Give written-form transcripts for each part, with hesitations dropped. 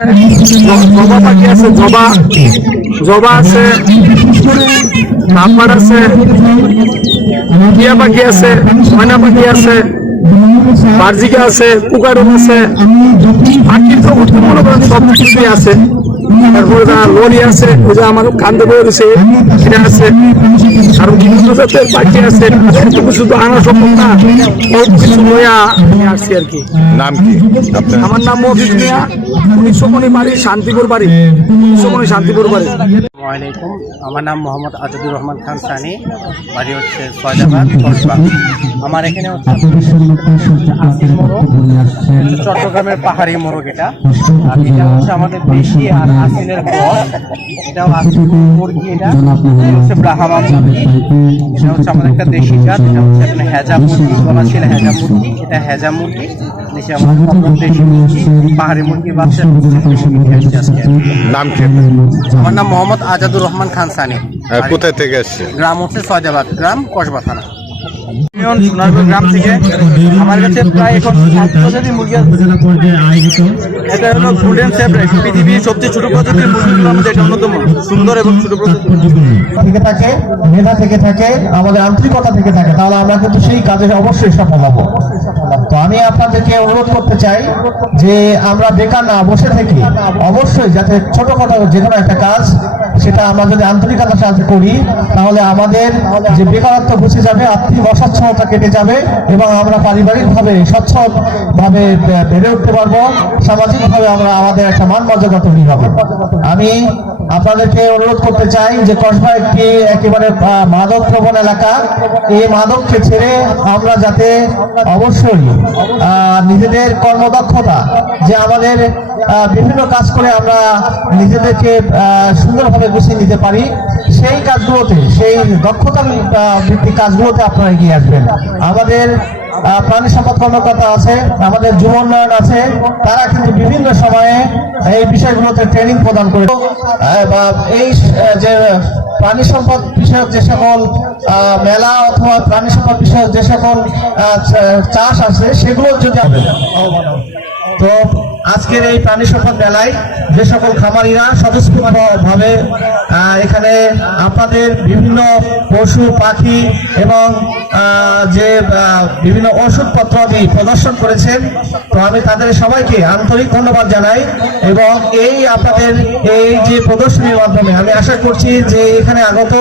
জবা পাখি আছে, জবা জবা আছে, লাম্বার আছে, টিয়া পাখি আছে, ময়না পাখি আছে, বার্জিকা আছে, কুকারুন আছে, পাখির জগৎ মনে করেন সব কিছুই আছে। তারপরে লরি আছে, ওই যে আমার কান্দে বয়ে রয়েছে সেটা আছে, আর বিভিন্ন জাতের পাখি আছে। কিছু তো আনা সম্ভব না, অল্প কিছু লইয়া আমি আসছি আর কি। নাম কি আপনার? আমার নাম মফিজ মিয়া, 19 বাড়ি, শান্তিপুর বাড়ি, 19 শান্তিপুর বাড়ি। আসসালামাইকুম, আমার নাম মোহাম্মদ আজাদুর রহমান খান সানি, বাড়ি হচ্ছে সয়দাবাদ কসবা। আমার এখানে হচ্ছে আসিল মোরগ, চট্টগ্রামের পাহাড়ি মোরগ। এটা হচ্ছে আমাদের দেশি আর আসিলের পর, এটাও আসিল মুরগি। এটা হচ্ছে ব্রাহ্মা মুরগি, এটা হচ্ছে আমাদের একটা দেশি জাত। এটা হচ্ছে আপনার হেজা মুরগি, বলা ছিল হেজা মুরগি। এটা হেজা মুরগি, দেশি আমাদের দেশি মুরগি, পাহাড়ি মুরগি বাচ্চা। নাম কি? আমার নাম মোহাম্মদ আজাদুর রহমান খান সানি। কোথায় থেকে আসছে? গ্রাম হচ্ছে সয়দাবাদ গ্রাম, কসবা থানা, সোনারপুর গ্রাম থেকে। আমার কাছে প্রায় এখন 7 প্রজাতির মুরগি আছে। এটা হলো গোল্ডেন সেপারেট, পৃথিবীর সবচেয়ে ছোট প্রজাতির মুরগিগুলোর মধ্যে এটা অন্যতম, সুন্দর এবং ছোট প্রজাতির থেকে থাকে, মেধা থেকে থাকে, আমাদের আন্তরিকতা থেকে থাকে, তাহলে আমরা কিন্তু সেই কাজে অবশ্যই সফল হব। তো আমি আপনাদেরকে অনুরোধ করতে চাই যে আমরা বেকার না বসে থেকে অবশ্যই যাতে ছোটখাটো যে কোনো একটা কাজ সেটা আমরা যদি আন্তরিকতার সাথে করি, তাহলে আমাদের যে বেকারত্ব ঘুষে যাবে, আর্থিক অসচ্ছলতা কেটে যাবে এবং আমরা পারিবারিকভাবে সচ্ছলভাবে বেড়ে উঠতে পারবো, সামাজিকভাবে আমরা আমাদের একটা মান মর্যাদা তৈরি হবে। আমি আপনাদেরকে অনুরোধ করতে চাই যে কসবা একটি একেবারে মাদক প্রবণ এলাকা। এই মাদককে ছেড়ে আমরা যাতে অবশ্যই নিজেদের কর্মদক্ষতা, যে আমাদের বিভিন্ন কাজ করে আমরা নিজেদেরকে সুন্দরভাবে গুছিয়ে নিতে পারি, সেই কাজগুলোতে, সেই দক্ষতা ভিত্তিক কাজগুলোতে আপনারা এগিয়ে আসবেন। আমাদের প্রাণী সম্পদ কর্মকর্তা আছে, আমাদের যুব উন্নয়ন আছে, তারা কিন্তু বিভিন্ন সময়ে এই বিষয়গুলোতে ট্রেনিং প্রদান করে। এই যে প্রাণী সম্পদ বিষয়ক যে সকল মেলা অথবা প্রাণী সম্পদ বিষয়ক যে সকল চাষ আছে, সেগুলো যদি তো আজকের এই প্রাণী সম্পদ মেলায় যে সকল খামারিরা স্বতঃস্ফূর্তভাবে এখানে আপনাদের বিভিন্ন পশু পাখি এবং যে বিভিন্ন ওষুধপত্র প্রদর্শন করেছেন, তো আমি তাদের সবাইকে আন্তরিক ধন্যবাদ জানাই। এবং এই আপনাদের এই যে প্রদর্শনীর মাধ্যমে আমি আশা করছি যে এখানে আগত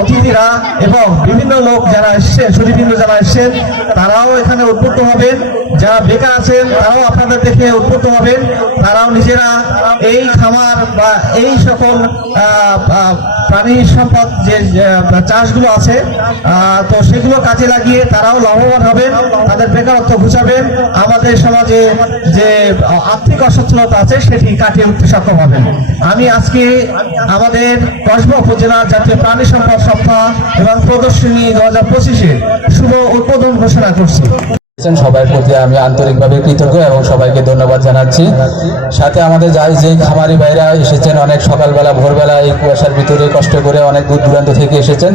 অতিথিরা এবং বিভিন্ন লোক যারা এসছেন, সুদীবৃন্দ যারা এসছেন, তারাও এখানে উদ্বুদ্ধ হবেন। যারা বেকার আছেন তারাও আপনাদের দেখে উদ্বুদ্ধ হবেন, তারাও নিজেরা এই খামার বা এই সকল প্রাণী সম্পদ যে চাষগুলো আছে, তো সেগুলো কাজে লাগিয়ে তারাও লাভবান হবেন, তাদের বেকারত্ব ঘুচাবেন, আমাদের সমাজে যে আর্থিক অসচ্ছলতা আছে সেটি কাটিয়ে উঠতে সক্ষম হবেন। আমি আজকে আমাদের কসবা উপজেলা জাতীয় প্রাণী সম্পদ সপ্তাহ এবং প্রদর্শনী 2025-এর শুভ উদ্বোধন ঘোষণা করছি। সবার প্রতি আমি আন্তরিকভাবে কৃতজ্ঞ এবং সবাইকে ধন্যবাদ জানাচ্ছি। সাথে আমাদের যে খামারি ভাইরা এসেছেন, অনেক সকালবেলা ভোরবেলা এই কুয়াশার ভিতরে কষ্ট করে অনেক দূর দূরান্ত থেকে এসেছেন।